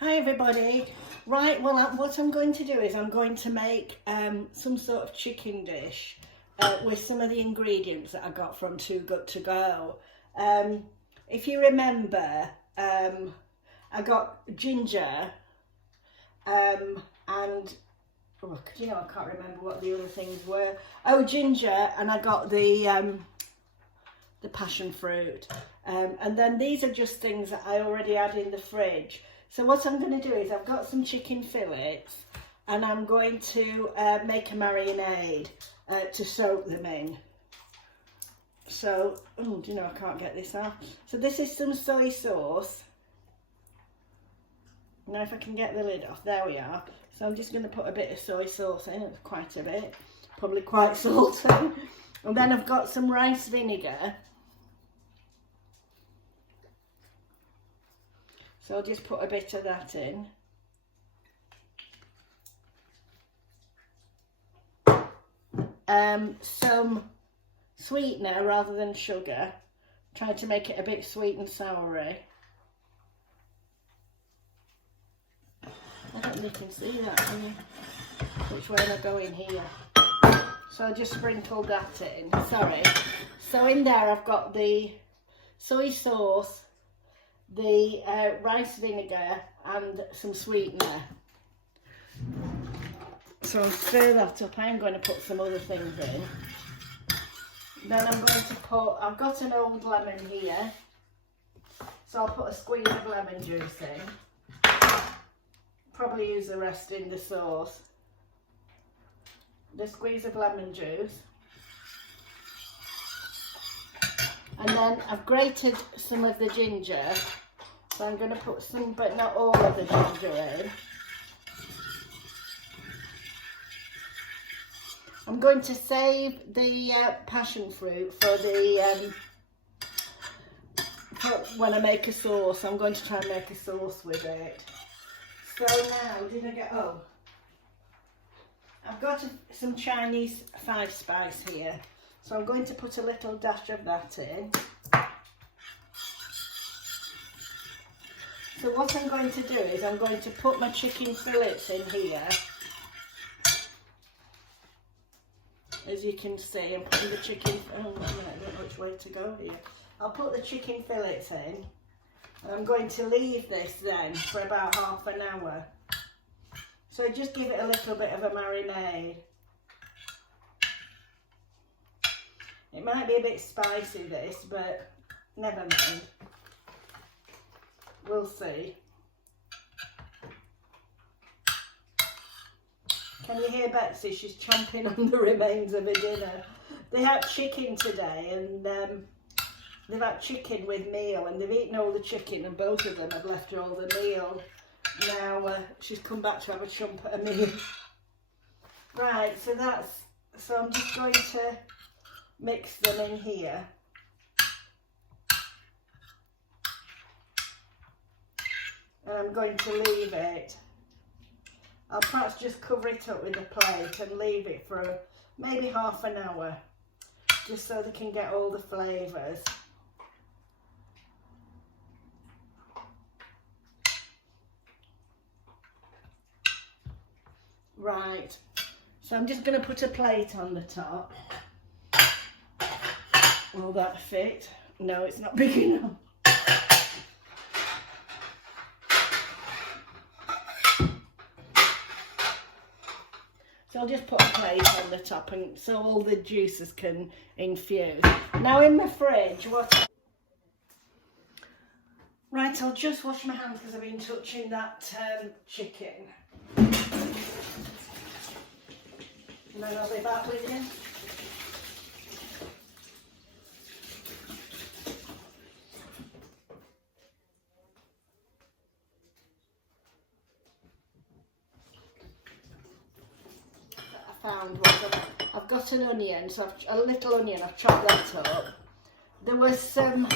Hi everybody. Right, well what I'm going to do is I'm going to make some sort of chicken dish with some of the ingredients that I got from Too Good To Go. If you remember, I got ginger and oh, you know, I can't remember what the other things were. Oh, ginger, and I got the passion fruit. And then these are just things that I already had in the fridge. So what I'm going to do is I've got some chicken fillets and I'm going to make a marinade to soak them in. So, oh, do you know, I can't get this off. So this is some soy sauce. Now if I can get the lid off, there we are. So I'm just going to put a bit of soy sauce in, it's quite a bit, probably quite salty. And then I've got some rice vinegar. So I'll just put a bit of that in. Some sweetener rather than sugar. Trying to make it a bit sweet and soury. I don't think you can see that, can you? Which way am I going here? So I'll just sprinkle that in. Sorry. So in there I've got the soy sauce, the rice vinegar and some sweetener. So I'll stir that up. I am going to put some other things in. Then I'm going to put, I've got an old lemon here, so I'll put a squeeze of lemon juice in. Probably use the rest in the sauce. The squeeze of lemon juice. And then I've grated some of the ginger, so I'm going to put some, but not all of the ginger in. I'm going to save the passion fruit for the for when I make a sauce. I'm going to try and make a sauce with it. So now, did I get, oh, I've got some Chinese 5 spice here. So I'm going to put a little dash of that in. So what I'm going to do is I'm going to put my chicken fillets in here. As you can see, I'm putting the chicken, oh, I don't know which way to go here. I'll put the chicken fillets in. And I'm going to leave this then for about half an hour. So just give it a little bit of a marinade. It might be a bit spicy this, but never mind. We'll see. Can you hear Betsy? She's chomping on the remains of her dinner. They had chicken today and they've had chicken with meal and they've eaten all the chicken and both of them have left her all the meal. Now she's come back to have a chomp at a meal. Right, so I'm just going to mix them in here. And I'm going to leave it. I'll perhaps just cover it up with a plate and leave it for maybe half an hour, just so they can get all the flavours. Right, so I'm just going to put a plate on the top. Will that fit? No, it's not big enough. So I'll just put a plate on the top and so all the juices can infuse. Now in my fridge, right, I'll just wash my hands because I've been touching that chicken. And then I'll be back with you. I've got an onion, so a little onion, I've chopped that up. There was some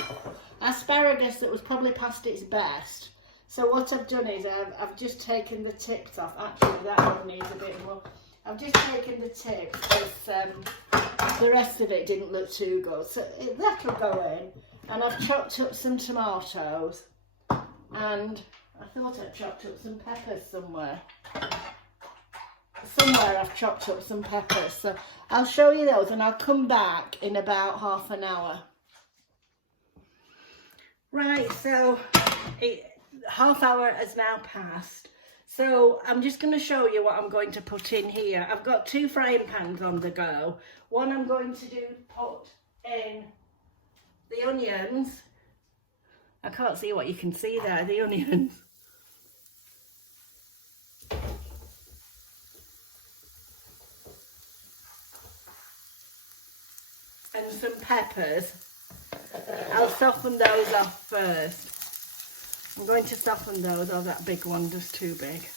asparagus that was probably past its best, so what I've done is I've just taken the tips off. Actually that one needs a bit more. I've just taken the tips because the rest of it didn't look too good, so that'll go in. And I've chopped up some tomatoes and I thought I'd chopped up some peppers somewhere. Somewhere I've chopped up some peppers. So I'll show you those and I'll come back in about half an hour. Right, so half hour has now passed. So I'm just going to show you what I'm going to put in here. I've got 2 frying pans on the go. One I'm going to put in the onions. I can't see what you can see there, the onions. And some peppers. I'll soften those off first. I'm going to soften those. Oh, that big one was too big.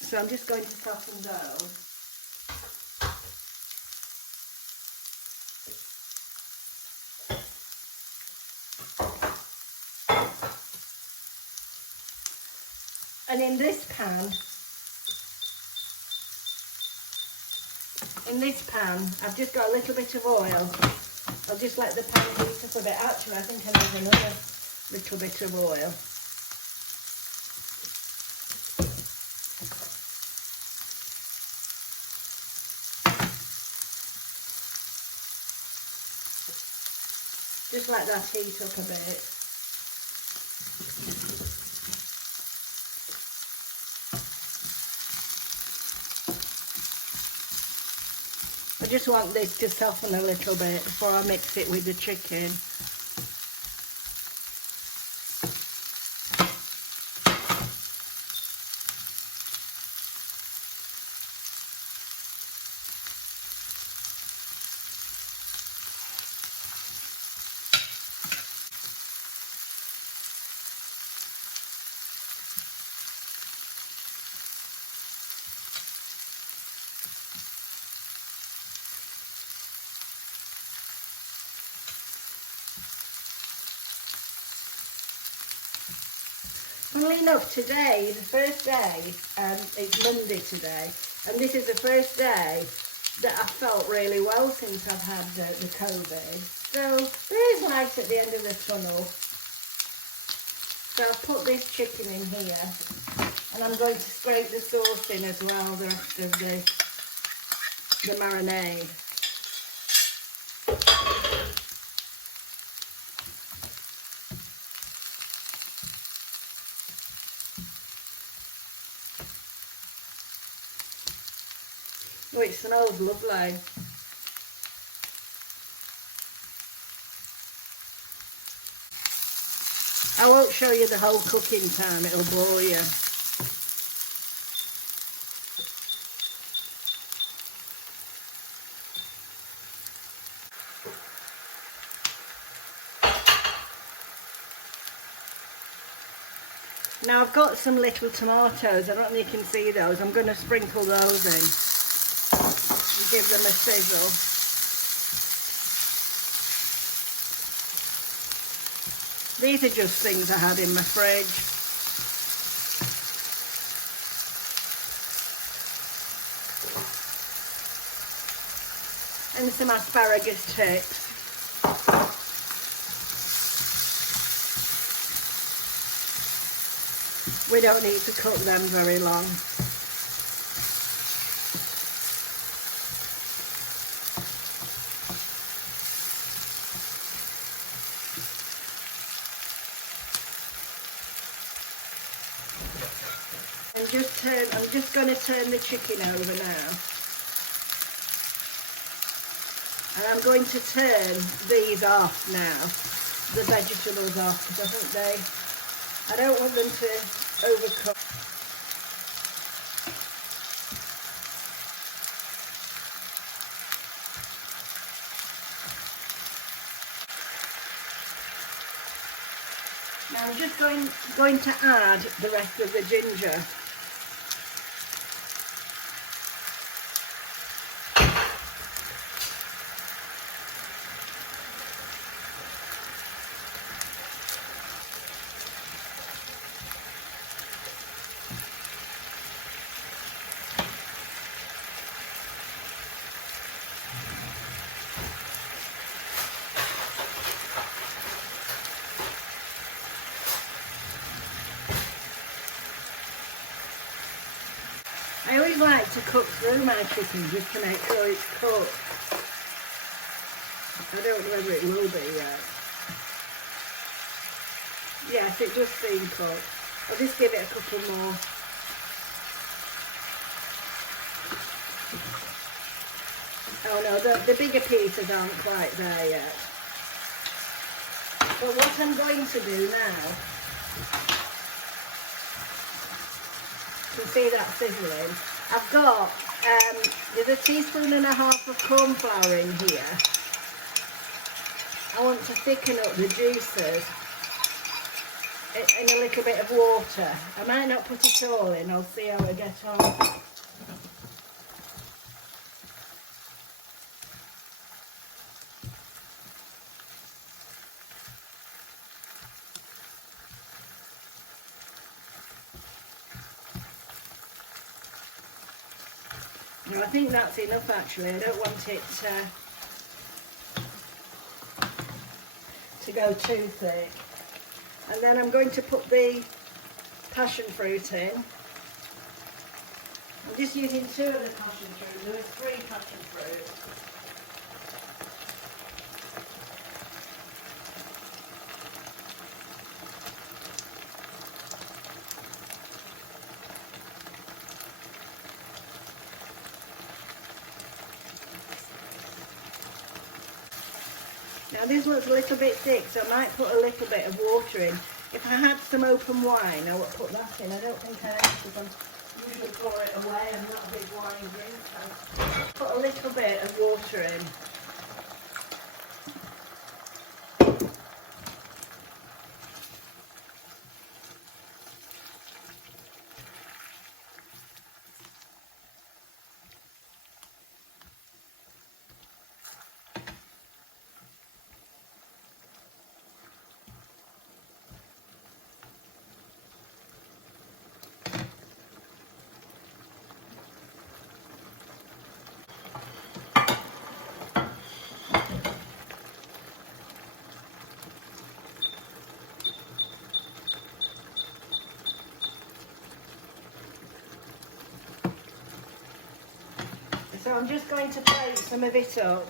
So I'm just going to soften those. And in this pan, I've just got a little bit of oil. I'll just let the pan heat up a bit. Actually, I think I need another little bit of oil. Just let that heat up a bit. I just want this to soften a little bit before I mix it with the chicken. Funnily enough, today is the first day, it's Monday today, and this is the first day that I felt really well since I've had the COVID. So there is light at the end of the tunnel. So I'll put this chicken in here, and I'm going to scrape the sauce in as well, the rest of the marinade. Oh, it smells lovely. I won't show you the whole cooking time, it'll bore you. Now I've got some little tomatoes, I don't know if you can see those. I'm going to sprinkle those in. Give them a sizzle. These are just things I had in my fridge. And some asparagus tips. We don't need to cook them very long. I'm just going to turn the chicken over now. And I'm going to turn these off now, the vegetables off, because I don't want them to overcook. Now I'm just going to add the rest of the ginger. I always like to cook through my chicken just to make sure it's cooked. I don't know whether it will be yet. Yes, it does seem cooked. I'll just give it a couple more. Oh no, the bigger pieces aren't quite there yet. But what I'm going to do now, you can see that sizzling. I've got, there's 1.5 teaspoons of corn flour in here. I want to thicken up the juices in a little bit of water. I might not put it all in, I'll see how I get on. Now, I think that's enough actually. I don't want it to go too thick. And then I'm going to put the passion fruit in. I'm just using 2 of the passion fruit. There was 3 passion fruit. Now this looks a little bit thick, so I might put a little bit of water in. If I had some open wine, I would put that in. I don't think I am, because I usually pour it away. I'm not a big wine drinker. Put a little bit of water in. So I'm just going to plate some of it up.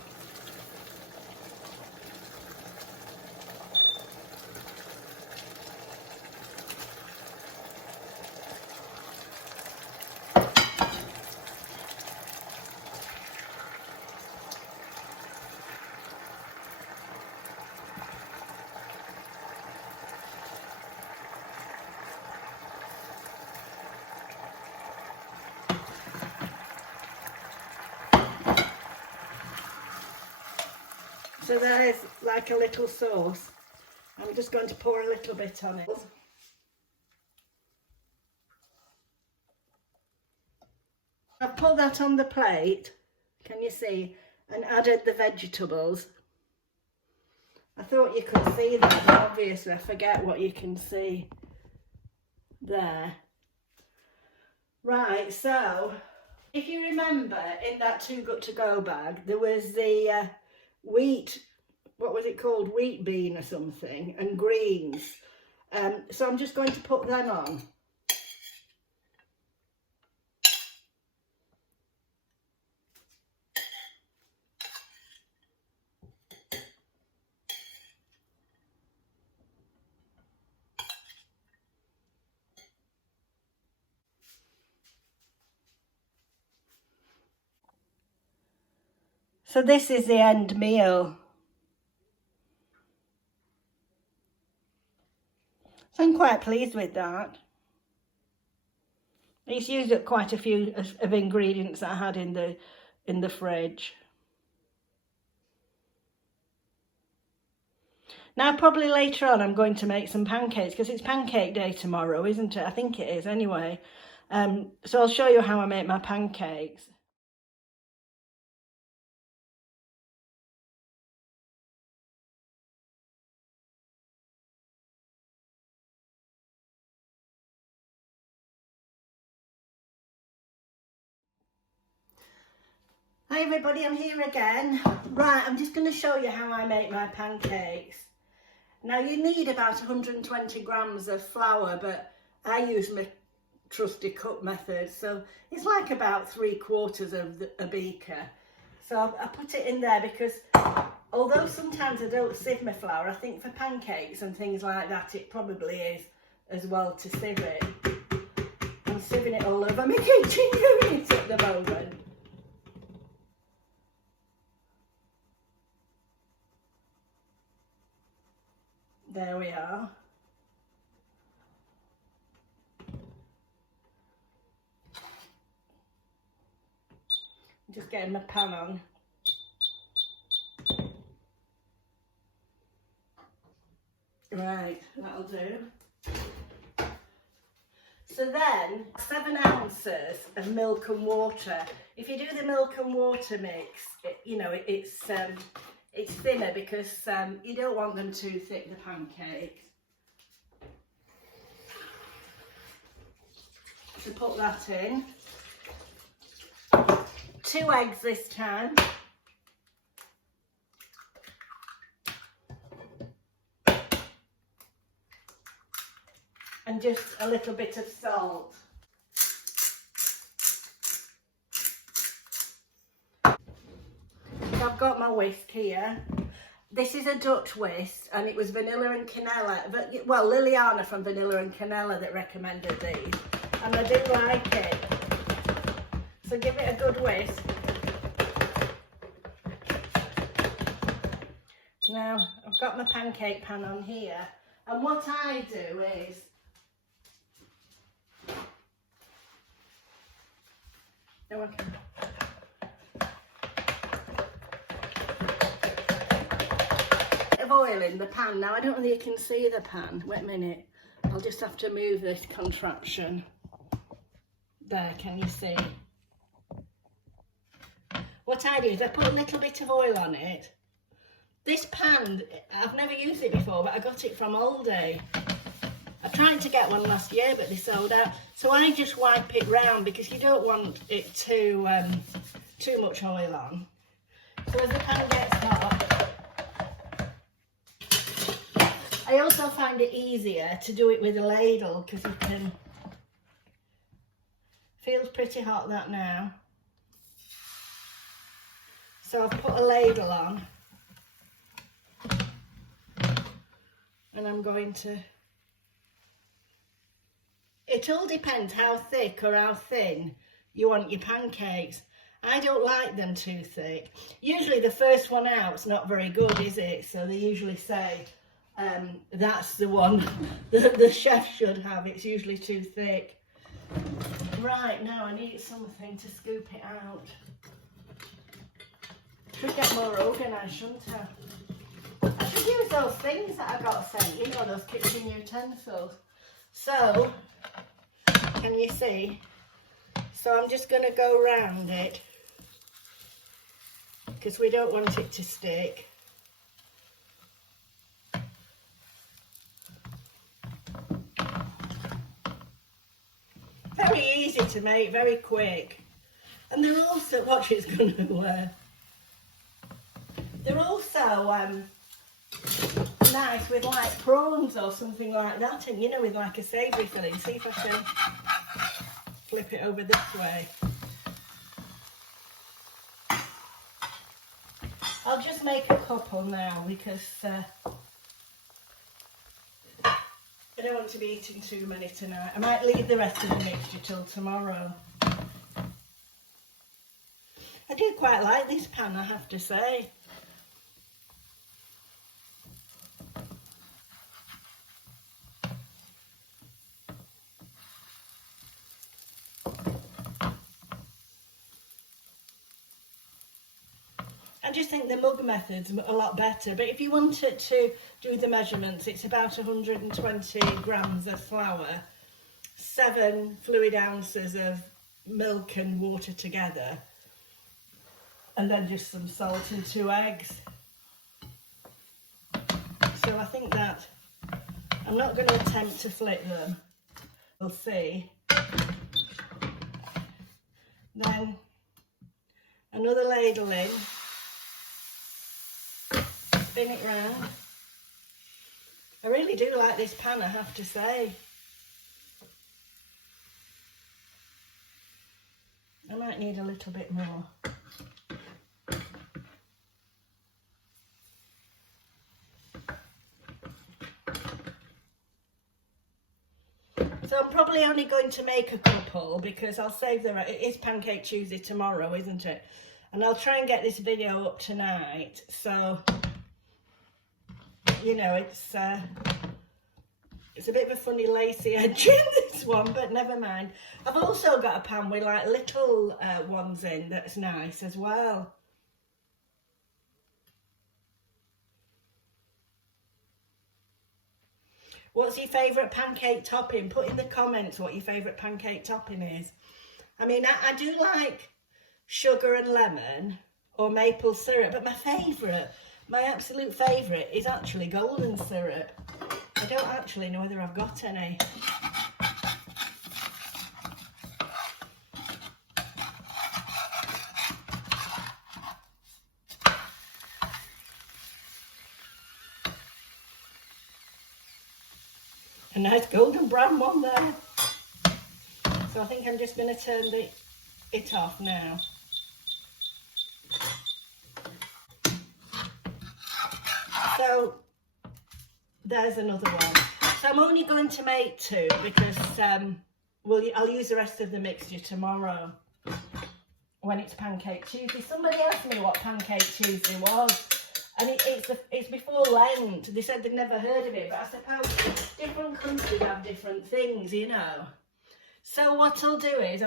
So there's like a little sauce. I'm just going to pour a little bit on it. I've put that on the plate, can you see, and added the vegetables. I thought you could see that, but obviously I forget what you can see there. Right, so if you remember, in that Too Good To Go bag, there was the wheat, what was it called, wheat bean or something, and greens. So I'm just going to put them on. So this is the end meal. So I'm quite pleased with that. It's used up quite a few of ingredients that I had in the fridge. Now probably later on I'm going to make some pancakes, because it's pancake day tomorrow, isn't it? I think it is anyway. So I'll show you how I make my pancakes. Hi everybody, I'm here again. Right, I'm just going to show you how I make my pancakes. Now you need about 120 grams of flour, but I use trusty cup method. So it's like about 3/4 of a beaker. So I put it in there because although sometimes I don't sieve my flour, I think for pancakes and things like that it probably is as well to sieve it. I'm sieving it all over my kitchen unit at the moment. There we are. Just getting my pan on. Right, that'll do. So then, 7 ounces of milk and water. If you do the milk and water mix, it's thinner because you don't want them too thick, the pancakes. So put that in. 2 eggs this time. And just a little bit of salt. So I've got my whisk here. This is a Dutch whisk and it was Vanilla and Canella. Well, Liliana from Vanilla and Canella that recommended these. And I do like it. So give it a good whisk. Now, I've got my pancake pan on here. And what I do is, no, I can. Bit of oil in the pan. Now I don't know if you can see the pan. Wait a minute. I'll just have to move this contraption. There, can you see? What I do is I put a little bit of oil on it. This pan, I've never used it before, but I got it from Aldi. I tried to get one last year, but they sold out. So I just wipe it round because you don't want it too much oil on. So as the pan gets hot, I also find it easier to do it with a ladle because you can. Feels pretty hot that now. So I've put a ladle on. And I'm going to, it all depends how thick or how thin you want your pancakes. I don't like them too thick. Usually the first one out's not very good, is it? So they usually say that's the one that the chef should have. It's usually too thick. Right, now I need something to scoop it out. Should get more organised, shouldn't I? I should use those things that I got sent, you know, those kitchen utensils. So, can you see? So I'm just going to go round it because we don't want it to stick. Very easy to make, very quick. And they're also, watch it's going to they're also nice with like prawns or something like that, and you know, with like a savoury filling. See if I can flip it over this way. I'll just make a couple now because I don't want to be eating too many tonight. I might leave the rest of the mixture till tomorrow. I do quite like this pan, I have to say. I just think the mug method's a lot better, but if you wanted to do the measurements, it's about 120 grams of flour, 7 fluid ounces of milk and water together, and then just some salt and 2 eggs. So I think that I'm not going to attempt to flip them. We'll see. Then another ladle in. Spin it round. I really do like this pan, I have to say. might need a little bit more. So I'm probably only going to make a couple because I'll save the rest. It is Pancake Tuesday tomorrow, isn't it? And I'll try and get this video up tonight. So, you know, it's a bit of a funny lacy edge in this one, but never mind. I've also got a pan with like little ones in that's nice as well. What's your favourite pancake topping? Put in the comments what your favourite pancake topping is. I mean, I do like sugar and lemon or maple syrup, but my absolute favourite is actually golden syrup. I don't actually know whether I've got any. A nice golden brown one there. So I think I'm just going to turn it off now. So there's another one. So I'm only going to make 2 because I'll use the rest of the mixture tomorrow when it's Pancake Tuesday. Somebody asked me what Pancake Tuesday was. And it's before Lent. They said they'd never heard of it, but I suppose different countries have different things, you know. So what I'll do is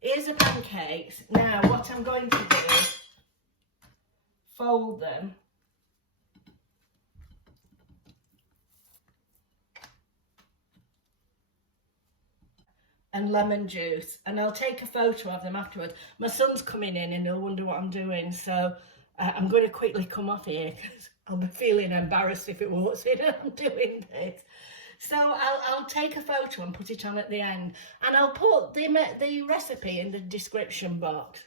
here's the pancakes. Now what I'm going to do is fold them. And lemon juice. And I'll take a photo of them afterwards. My son's coming in and he'll wonder what I'm doing, so I'm going to quickly come off here because I'll be feeling embarrassed if it walks in and I'm doing this. So I'll take a photo and put it on at the end. And I'll put the recipe in the description box.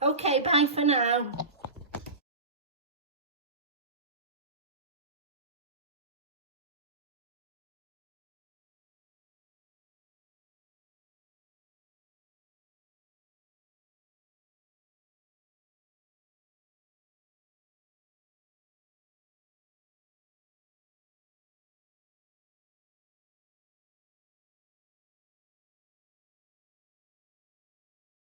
Okay, bye for now.